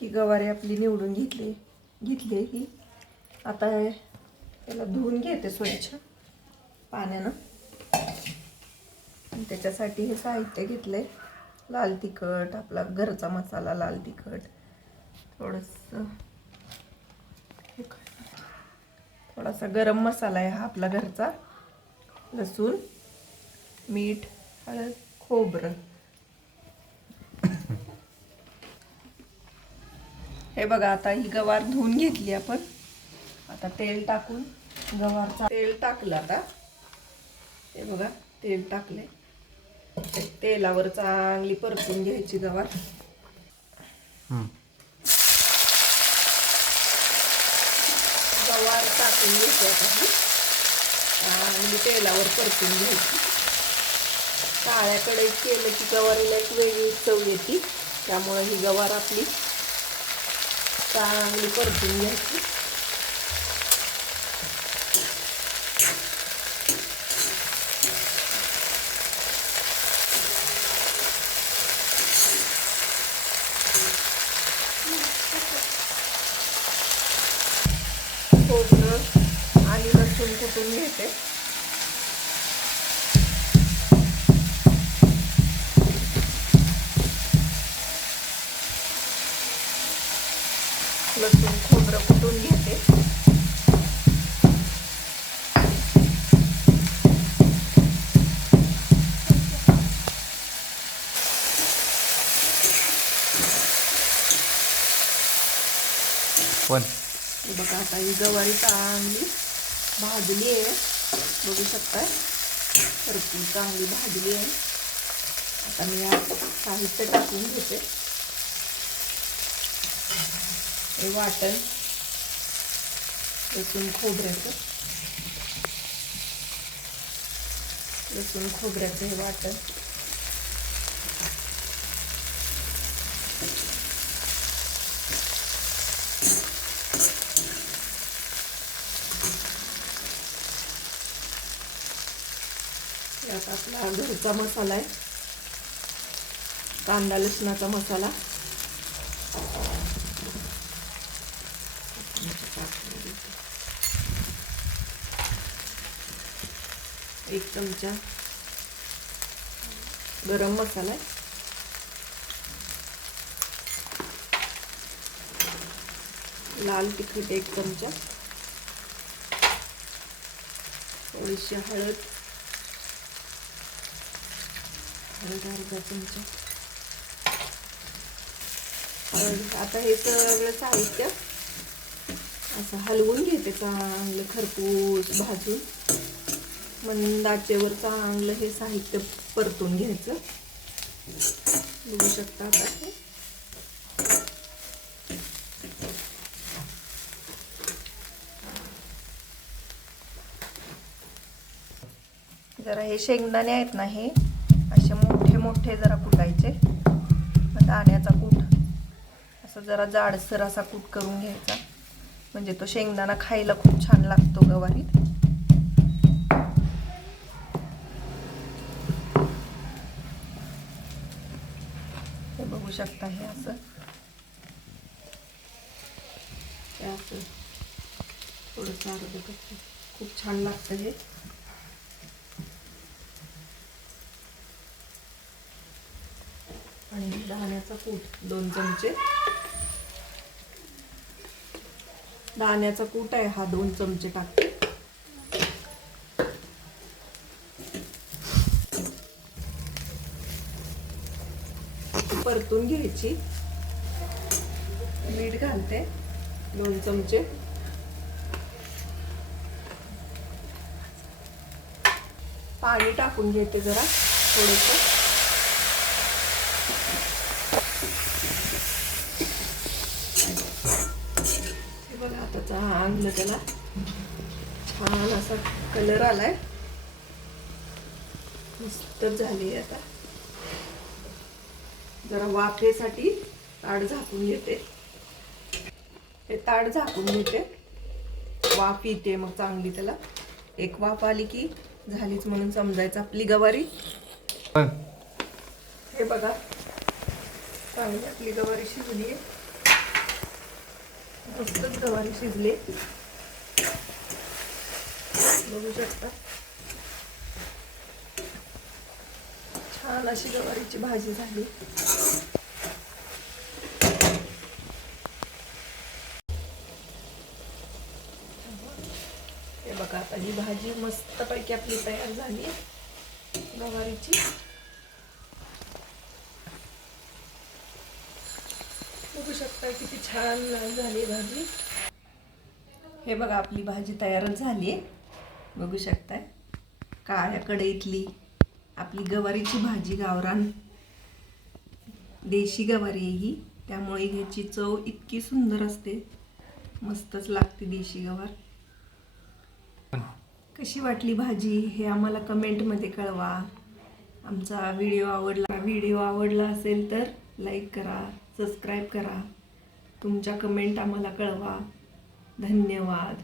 ही गवारी आपली निवडून घेतली घेतली आहे ही. आता त्याला धुवून घेते स्वच्छ पाण्यानं. त्याच्यासाठी हे साहित्य घेतलंय. लाल तिखट आपला घरचा मसाला लाल तिखट. थोडंसं थोडासा गरम मसाला आहे हा आपला घरचा. लसूण मीठ हळद खोबरं. हे बघा आता ही गवार धुवून घेतली आपण. आता तेल टाकून गवारचा तेल टाकलं आता. हे बघा तेल टाकले तेलावर चांगली परतून घ्यायची गवार. गवार टाकून घ्यायची आता चांगली तेलावर परतून घ्यायची. काळ्याकडे केलं की गवारीला एक वेगळी चव येते. त्यामुळे ही गवार आपली चांगली परतून घ्यायची खोबरं आणि लसूण कुटून घेते लसूण खोबरं कुटून घेते? पण. बघा आता ही गवारी चांगली भाजली आहे. बघू शकताय? भरपूर चांगली भाजली आहे. आता मी यात साहित्य टाकून घेते. हे वाटण. लसूण खोबऱ्याचं. लसूण खोबऱ्याचं हे वाटण. यात आपला घरचा मसाला आहे. कांदा लसणाचा मसाला. एक चमचा गरम मसाला. आहे लाल तिखट एक चमचा. थोडीशी हळद. हळद अर्धा चमचा. आता हे सगळं साहित्य असं हलवून घेते चांगलं खरपूस भाजून. मंदाचेवर चांगलं हे साहित्य परतून घ्यायचं. बघू शकता आता हे. जरा हे शेंगदाणे आहेत ना हे असे मोठे मोठे जरा कुटायचे दाण्याचा कूट. असं जरा जाडसर असा कूट करून घ्यायचा. म्हणजे तो शेंगदाणा खायला खूप छान लागतो गवारीत. बघू शकता हे असं. असं. थोडंसं अर्ध खूप छान लागतं हे. आणि दाण्याचा कूट दोन चमचे. दाण्याचा कूट आहे हा दोन चमचे टाकते. परतून घ्यायची. मीठ घालते. दोन चमचे. पाणी टाकून घेते जरा थोडंसं. बघा आता चांगलं त्याला छान असा कलर आलाय. मस्त झाली आता. जरा वाफेसाठी ताट झाकून घेते. हे ताट झाकून घेते. वाफ येते मग चांगली त्याला. एक वाफ आली की झालीच म्हणून समजायचं आपली गवारी. हे बघा. चांगली आपली गवारी शिजली आहे. मस्तच गवारी शिजले बघू शकता. छान अशी गवारीची भाजी झाली. हे बघा आता ही भाजी मस्तपैकी आपली तयार झाली. गवारीची. बघू शकता किती छान झाली भाजी. हे बघा आपली भाजी तयारच झाली. आहे बघू शकताय. काळ्या कढईतली. आपली गवारीची भाजी गावरान देशी गवारी आहे ही. त्यामुळे ह्याची चव इतकी सुंदर असते. मस्तच लागते देशी गवार. कशी वाटली भाजी हे आम्हाला कमेंटमध्ये कळवा. आमचा व्हिडिओ आवडला व्हिडिओ आवडला असेल तर लाईक करा सबस्क्राईब करा. तुमच्या कमेंट आम्हाला कळवा. धन्यवाद.